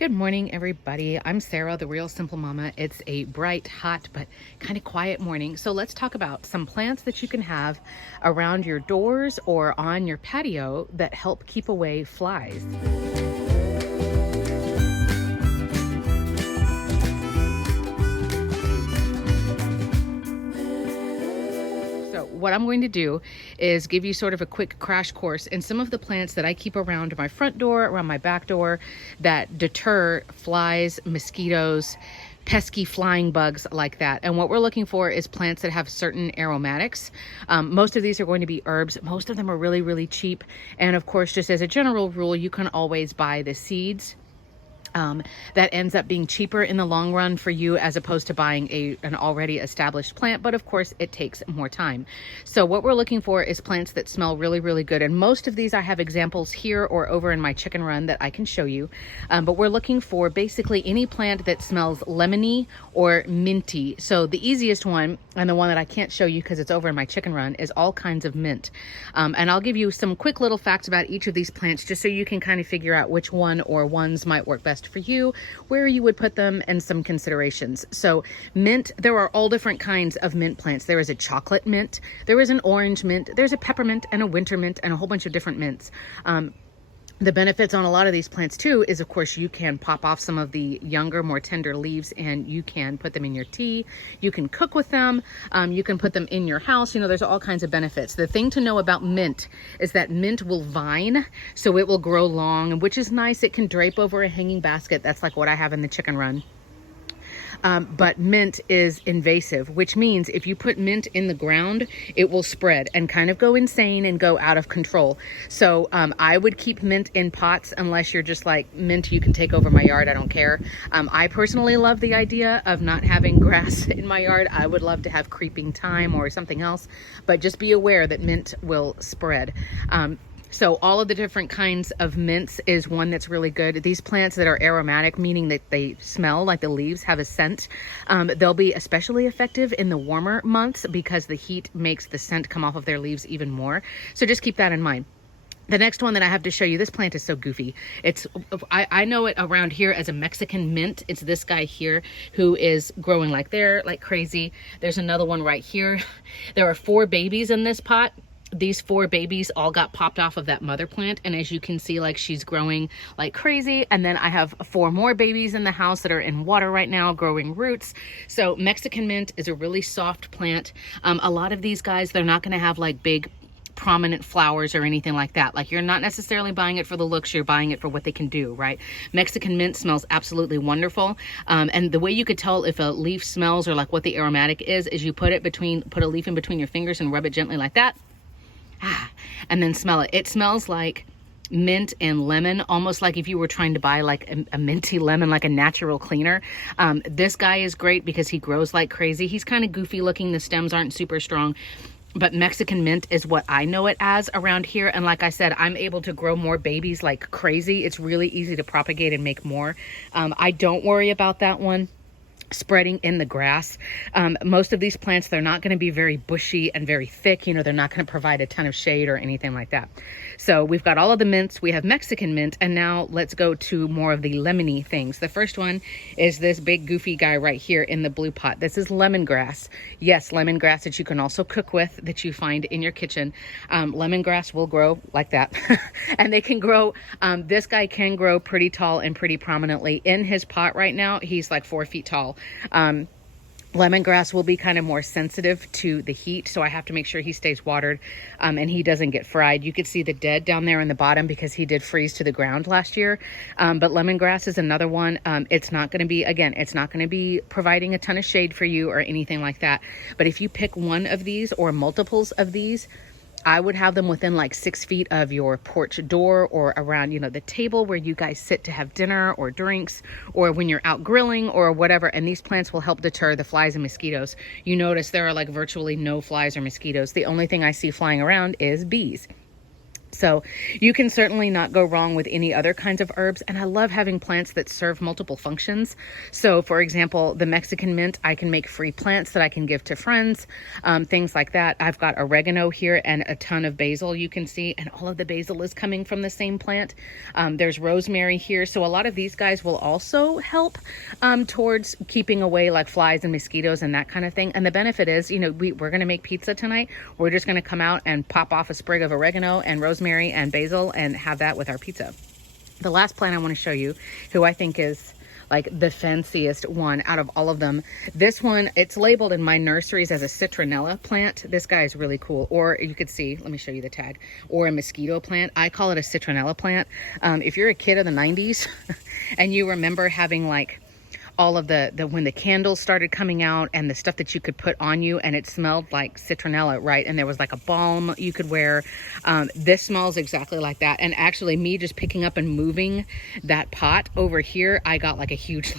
Good morning, everybody. I'm Sarah, the Real Simple Mama. It's a bright, hot, but kind of quiet morning. So let's talk about some plants that you can have around your doors or on your patio that help keep away flies. So what I'm going to do is give you sort of a quick crash course in some of the plants that I keep around my front door, around my back door, that deter flies, mosquitoes, pesky flying bugs like that. And what we're looking for is plants that have certain aromatics. Most of these are going to be herbs. Most of them are really, really cheap. And of course, just as a general rule, you can always buy the seeds. That ends up being cheaper in the long run for you as opposed to buying an already established plant, but of course it takes more time. So what we're looking for is plants that smell really, really good. And most of these I have examples here or over in my chicken run that I can show you. But we're looking for basically any plant that smells lemony or minty. So the easiest one, and the one that I can't show you because it's over in my chicken run, is all kinds of mint. And I'll give you some quick little facts about each of these plants just so you can kind of figure out which one or ones might work best for you, where you would put them, and some considerations. So mint, there are all different kinds of mint plants. There is a chocolate mint, there is an orange mint, there's a peppermint and a winter mint and a whole bunch of different mints. The benefits on a lot of these plants too is, of course, you can pop off some of the younger, more tender leaves and you can put them in your tea. You can cook with them. You can put them in your house. You know, there's all kinds of benefits. The thing to know about mint is that mint will vine, so it will grow long, which is nice. It can drape over a hanging basket. That's like what I have in the chicken run. But mint is invasive, which means if you put mint in the ground, it will spread and kind of go insane and go out of control. So I would keep mint in pots unless you're just like, mint, you can take over my yard, I don't care. I personally love the idea of not having grass in my yard. I would love to have creeping thyme or something else, but just be aware that mint will spread. So all of the different kinds of mints is one that's really good. These plants that are aromatic, meaning that they smell like the leaves have a scent, they'll be especially effective in the warmer months because the heat makes the scent come off of their leaves even more. So just keep that in mind. The next one that I have to show you, this plant is so goofy. I know it around here as a Mexican mint. It's this guy here who is growing like crazy. There's another one right here. There are 4 babies in this pot. These 4 babies all got popped off of that mother plant, and as you can see, like, she's growing like crazy. And then I have 4 more babies in the house that are in water right now growing roots. So Mexican mint is a really soft plant. A lot of these guys, they're not going to have like big prominent flowers or anything like that. Like, you're not necessarily buying it for the looks, you're buying it for what they can do, right? Mexican mint smells absolutely wonderful. And the way you could tell if a leaf smells or like what the aromatic is you put a leaf in between your fingers and rub it gently like that. And then smell it. It smells like mint and lemon, almost like if you were trying to buy like a minty lemon, like a natural cleaner. This guy is great because he grows like crazy. He's kind of goofy looking. The stems aren't super strong, but Mexican mint is what I know it as around here. And like I said, I'm able to grow more babies like crazy. It's really easy to propagate and make more. I don't worry about that one spreading in the grass. Most of these plants, they're not going to be very bushy and very thick. You know, they're not going to provide a ton of shade or anything like that. So we've got all of the mints. We have Mexican mint, and now let's go to more of the lemony things. The first one is this big goofy guy right here in the blue pot. This is lemongrass. Yes, lemongrass that you can also cook with, that you find in your kitchen. Lemongrass will grow like that. And they can grow, this guy can grow pretty tall and pretty prominently. In his pot right now, he's like 4 feet tall. Lemongrass will be kind of more sensitive to the heat, so I have to make sure he stays watered and he doesn't get fried. You could see the dead down there in the bottom because he did freeze to the ground last year. But lemongrass is another one. It's not going to be, again, it's not going to be providing a ton of shade for you or anything like that. But if you pick one of these or multiples of these, I would have them within like 6 feet of your porch door or around, you know, the table where you guys sit to have dinner or drinks, or when you're out grilling or whatever. And these plants will help deter the flies and mosquitoes. You notice there are like virtually no flies or mosquitoes. The only thing I see flying around is bees. So you can certainly not go wrong with any other kinds of herbs. And I love having plants that serve multiple functions. So for example, the Mexican mint, I can make free plants that I can give to friends, things like that. I've got oregano here and a ton of basil, you can see, and all of the basil is coming from the same plant. There's rosemary here. So a lot of these guys will also help towards keeping away like flies and mosquitoes and that kind of thing. And the benefit is, you know, we're going to make pizza tonight. We're just going to come out and pop off a sprig of oregano and rosemary and basil and have that with our pizza. The last plant I want to show you, who I think is like the fanciest one out of all of them. This one, it's labeled in my nurseries as a citronella plant. This guy is really cool. Or you could see, let me show you the tag, or a mosquito plant. I call it a citronella plant. If you're a kid of the 90s and you remember having like all of the when the candles started coming out and the stuff that you could put on you and it smelled like citronella, right? And there was like a balm you could wear. This smells exactly like that. And actually me just picking up and moving that pot over here, I got like a huge,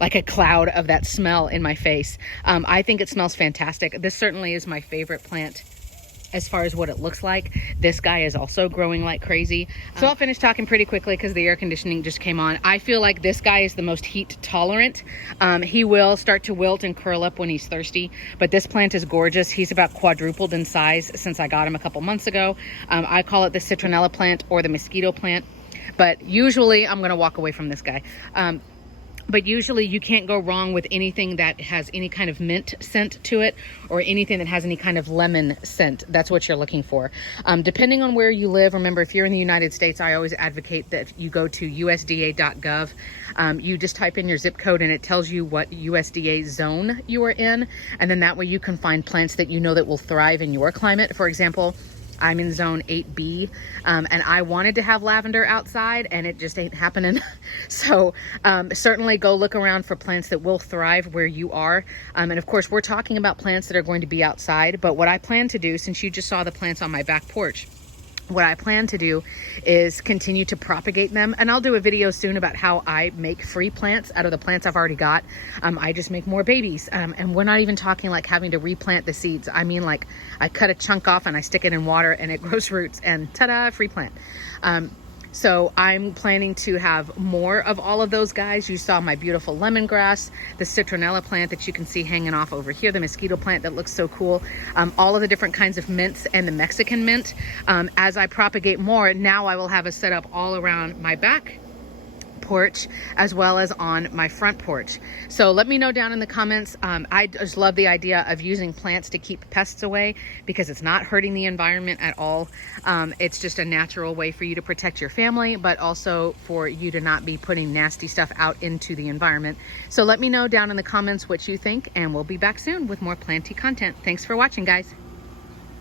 like a cloud of that smell in my face. I think it smells fantastic. This certainly is my favorite plant as far as what it looks like. This guy is also growing like crazy. So I'll finish talking pretty quickly because the air conditioning just came on. I feel like this guy is the most heat tolerant. He will start to wilt and curl up when he's thirsty, but this plant is gorgeous. He's about quadrupled in size since I got him a couple months ago. I call it the citronella plant or the mosquito plant, but usually I'm gonna walk away from this guy. But usually you can't go wrong with anything that has any kind of mint scent to it or anything that has any kind of lemon scent. That's what you're looking for. Depending on where you live, remember, if you're in the United States, I always advocate that you go to USDA.gov. You just type in your zip code and it tells you what USDA zone you are in. And then that way you can find plants that you know that will thrive in your climate. For example, I'm in zone 8B, and I wanted to have lavender outside and it just ain't happening. So certainly go look around for plants that will thrive where you are. And of course, we're talking about plants that are going to be outside, but what I plan to do, since you just saw the plants on my back porch, what I plan to do is continue to propagate them. And I'll do a video soon about how I make free plants out of the plants I've already got. I just make more babies. And we're not even talking like having to replant the seeds. I mean, like I cut a chunk off and I stick it in water and it grows roots and ta-da, free plant. So I'm planning to have more of all of those guys. You saw my beautiful lemongrass, the citronella plant that you can see hanging off over here, the mosquito plant that looks so cool, all of the different kinds of mints and the Mexican mint. As I propagate more, now I will have a setup all around my back porch as well as on my front porch. So let me know down in the comments. I just love the idea of using plants to keep pests away because it's not hurting the environment at all. It's just a natural way for you to protect your family, but also for you to not be putting nasty stuff out into the environment. So let me know down in the comments what you think, and we'll be back soon with more planty content. Thanks for watching, guys.